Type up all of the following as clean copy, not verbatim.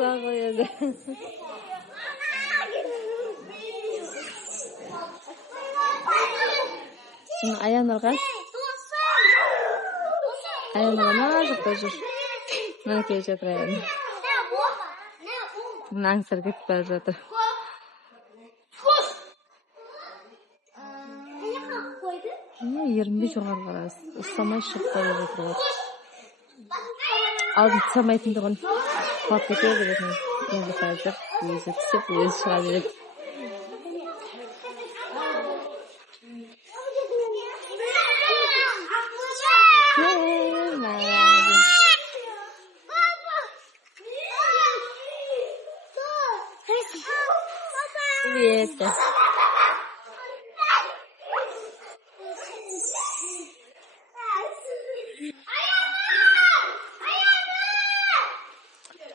Sağ koyuyordu. Şimdi ayanırgan. Ayanırgan nazık koşur. Mana kelip жатыр ayan. Nangsır ketip bara жатыр. Ne 25 жоғары қарас. Ұстамай шығып бара жатыр. Алдын тұсамайтындығын қуат кете беретін. Енді қазір өзі түсіп, өзі шыға береді. Привет.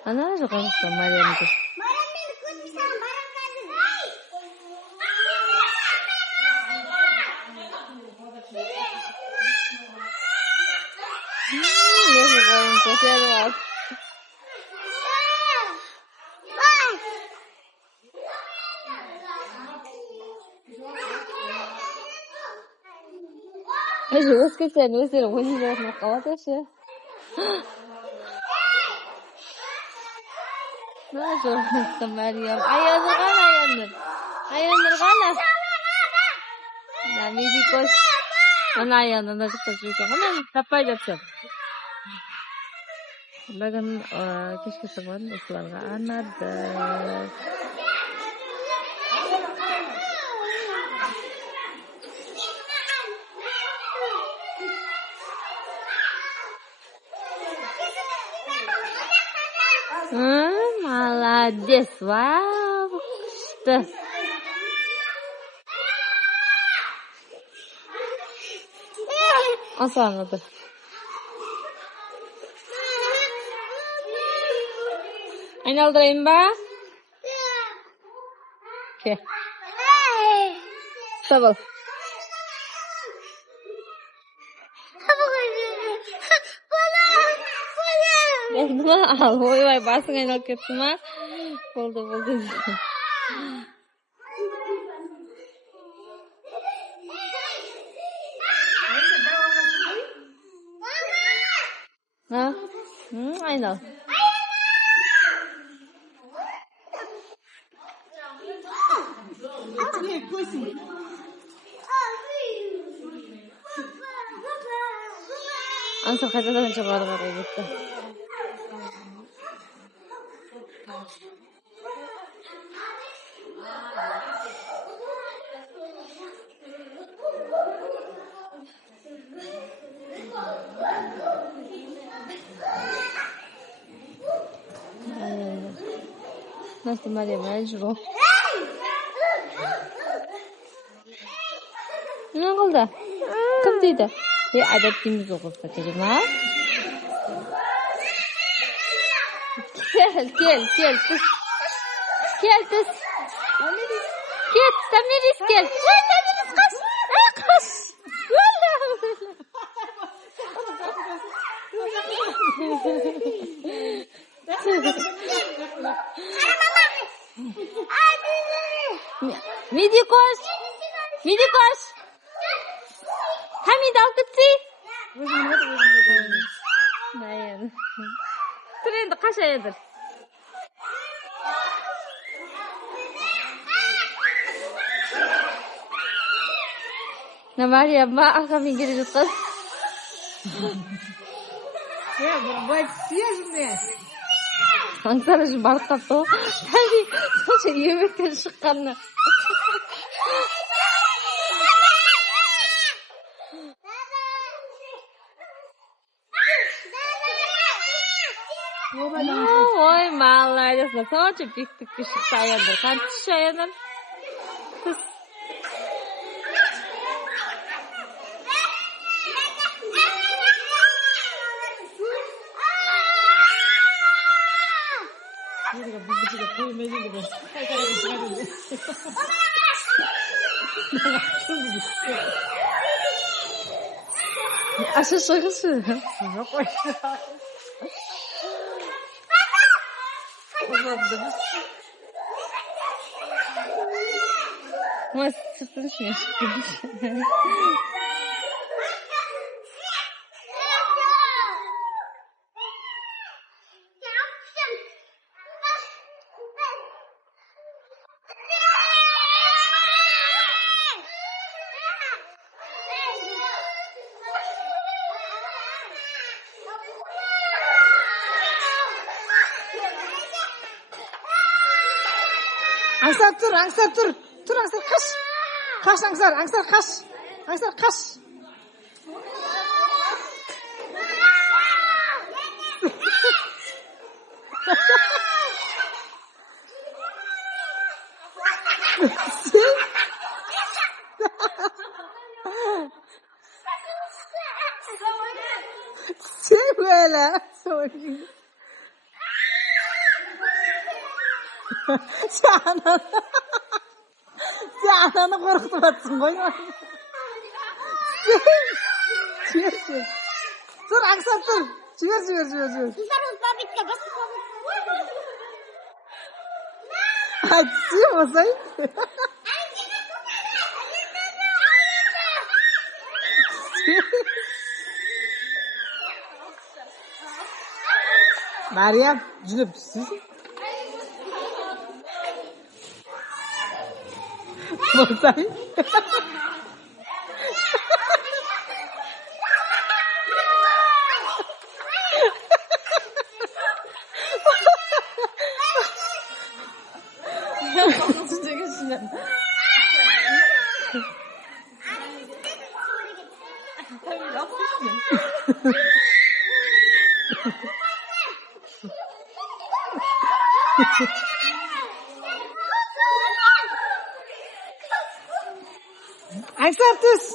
Ana же қазақстан Мариямды. Өскөтен өздері ойын жағына қалады. Называется Мариям. Аяныр. Да, медикос. Она аянына жықтап жүрген. Она таппай жатыр. Бүгін кешке шығын осыларға арнады. Молодец, вау, что? Асанады. Айналдырайын ба? Ке. Сабыл. Oldu mu? Al, vay basın aynalıp ketdi mi? Oldu. Ha? Aynal. Ansır kaçadan çıkarı var gitti. Nasıl Maria mecbur. Ne oldu? Kim dedi? Adetimiz olursa dedim ha. Gel kız. Gel kız. Gel Tamiris gel. Tamiris kaç. Kaç. Медикос. Хамид алып кетсей. Дайын. Тренді қашаядыр. Мария, ма арқамен келе жатқан. Бать свежий. Аңсары үшін барып қапты ғой. Тәлі, сонша емектен шыққанына. Ой, молодец, сонша биіктікке шықты аяндар. Қанты шышы аяндар? Aşı şakası. Oldu. Ama sırtını şişmiş. Angsar dur, Angsar dur. Dur Angsar kaç. Kaç Angsar, Angsar kaç. Angsar kaç. Şey böyle. Sen ananı korkutuyorsun koyma. Çıkar. Dur Aksar dur. Çıkar. Açayım o sayı. Meryem, cünüp siz. Bakayım. Aksar tuz.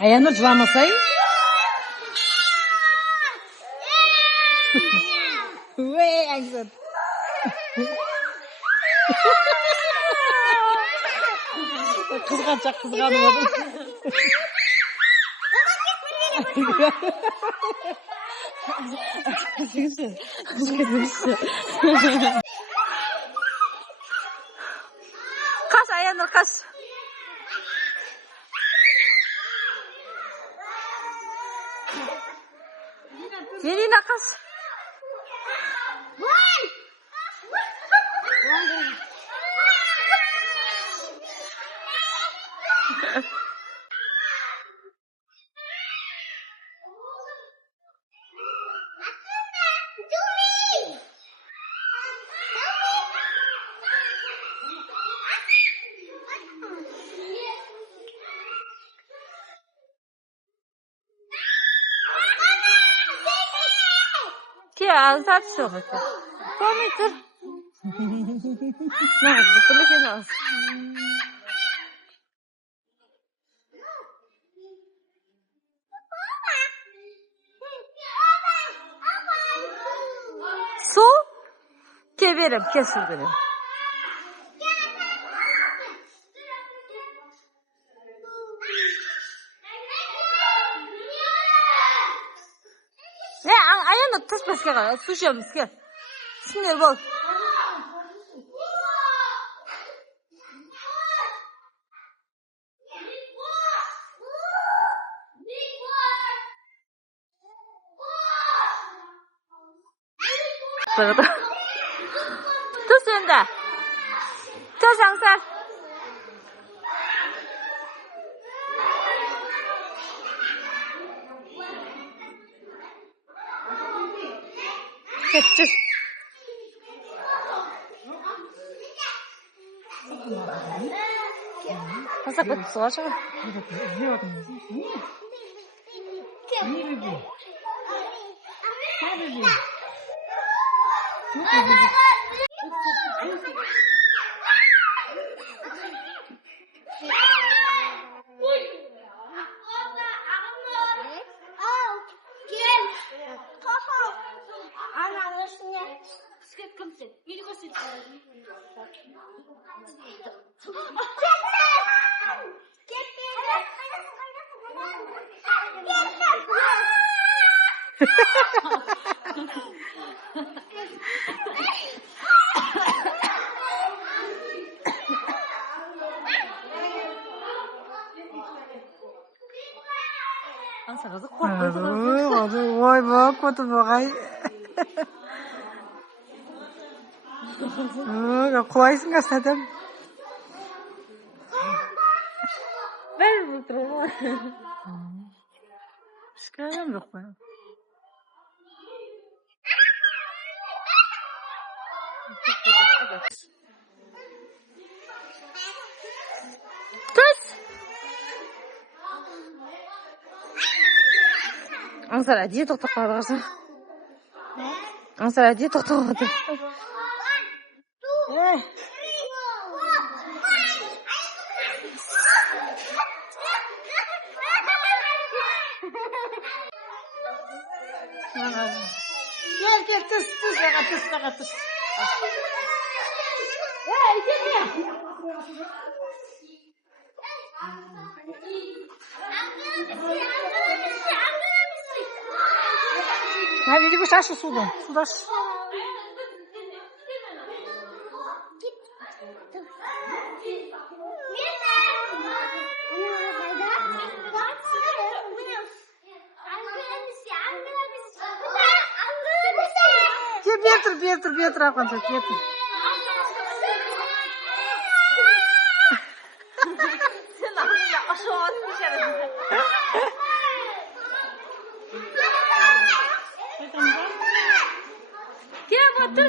Ayağını cıvamasayı. Vay Aksar. Kızganacak kızganmadım. Kaç Ayanur kaç. Yerine kaç. Ki ağzı soğuk. Komitir. Ne oldu? Kılık en az. Su keverim, kesildirim. Ne ayağını taşmasın kadar su şemiş ki. Sinir bol. Sırada. Tut sen de. Tut Angsar. Çık. Pasak bak suğa çıkar. аңсағазы қорқып Ой, бақ, көті бағай. Құлайсың қасадым. бәрі болып тұр ғой. Шыққан жоқ па. Түс! Аңсар әдейі тоқтап қалды қарсың. Аңсар әдейі тоқтап қалды. Gel, түс, аға түс. Hadi iди шашы суды. Судаш. Бетір ақанша, бетір. Сен ақында ашуғанын шәрі. Кем отыр?